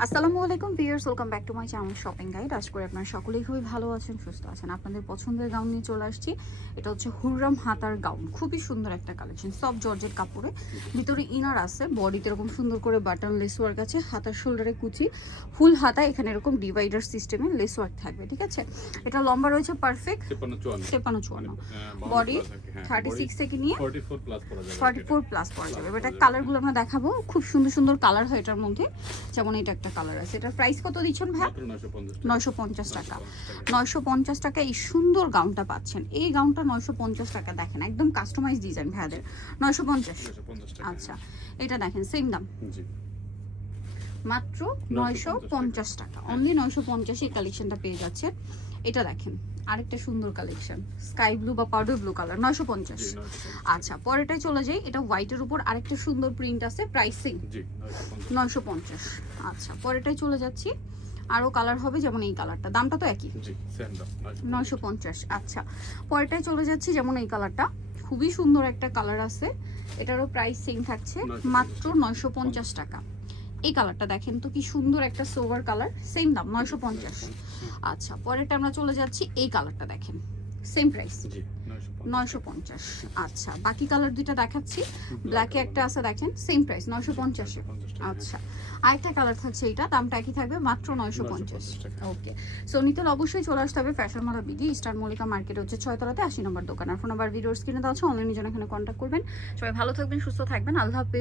আসসালামু আলাইকুম viewers, welcome back to my channel shopping guide. আশা করি আপনারা সকলেই খুবই ভালো আছেন, সুস্থ আছেন। আপনাদের পছন্দের গাউন নিয়ে চলে আসছি। এটা হচ্ছে হুররাম হাতার গাউন, খুবই সুন্দর একটা কালেকশন, সফট জর্জেট কাপড়ে, ভিতরে ইনার আছে, বডিতে এরকম সুন্দর করে বাটন লেস ওয়ার্ক আছে, হাতার শোল্ডারে কুচি, ফুল হাতা, এখানে এরকম ডিভাইডার সিস্টেমে লেস ওয়ার্ক থাকবে, ঠিক আছে। এটা লম্বা রয়েছে পারফেক্ট 53-54, বডি 36 থেকে নিয়ে 44 প্লাস পরা যাবে। এটা কালারগুলো আমরা দেখাবো, খুব সুন্দর সুন্দর কালার হয় এটার মধ্যে, যেমন এটা একটা কালার আছে। এটার প্রাইস কত দিচ্ছেন ভাই? 950 টাকা। 950 টাকা এই সুন্দর গাউনটা পাচ্ছেন। এই গাউনটা 950 টাকা, দেখেন একদম কাস্টমাইজ ডিজাইন ভাইদের। 950 আচ্ছা, এটা দেখেন সেম দাম, মাত্র 950 টাকা, অনলি 950 এই কালেকশনটা পেয়ে যাচ্ছে। এটা দেখেন আরেকটা সুন্দর কালেকশন, স্কাই ব্লু বা পাউডার ব্লু কালার, 950। আচ্ছা, পরেরটাই চলে যাই। এটা হোয়াইটের উপর আরেকটা সুন্দর প্রিন্ট আছে, প্রাইসিং 950। আচ্ছা, পরেরটাই চলে যাচ্ছি। আরো কালার হবে, যেমন এই কালারটা, দামটা তো একই, 950। আচ্ছা, পরেরটাই চলে যাচ্ছি, যেমন এই কালারটা খুবই সুন্দর একটা কালার আছে, এটারও প্রাইস সেম থাকছে, মাত্র 950 টাকা। এই কালারটা দেখেন তো কি সুন্দর একটা সোভার কালার, সেম দাম 950। আচ্ছা, পরেরটা আমরা চলে যাচ্ছি, এই কালারটা দেখেন সেম প্রাইস 950। আচ্ছা, বাকি কালার দুইটা দেখাচ্ছি, ব্ল্যাকে একটা আছে দেখেন, সেম প্রাইস 950। আচ্ছা, আরেকটা কালার থাকছে, এটা দামটা একই থাকবে, মাত্র 950। ওকে, সো নিতে হলে অবশ্যই চলে আসতে হবে ফ্যাশন মালা বিডি, ইস্টার্ন মল্লিকা মার্কেট হচ্ছে 6 তলাতে 80 নম্বর দোকান। আর ফোন নাম্বার ভিডিওর স্ক্রিনে দেওয়া আছে, অনলাইনে জন্য এখানে কন্ট্যাক্ট করবেন। সবাই ভালো থাকবেন, সুস্থ থাকবেন, আল্লাহ হাফেজ।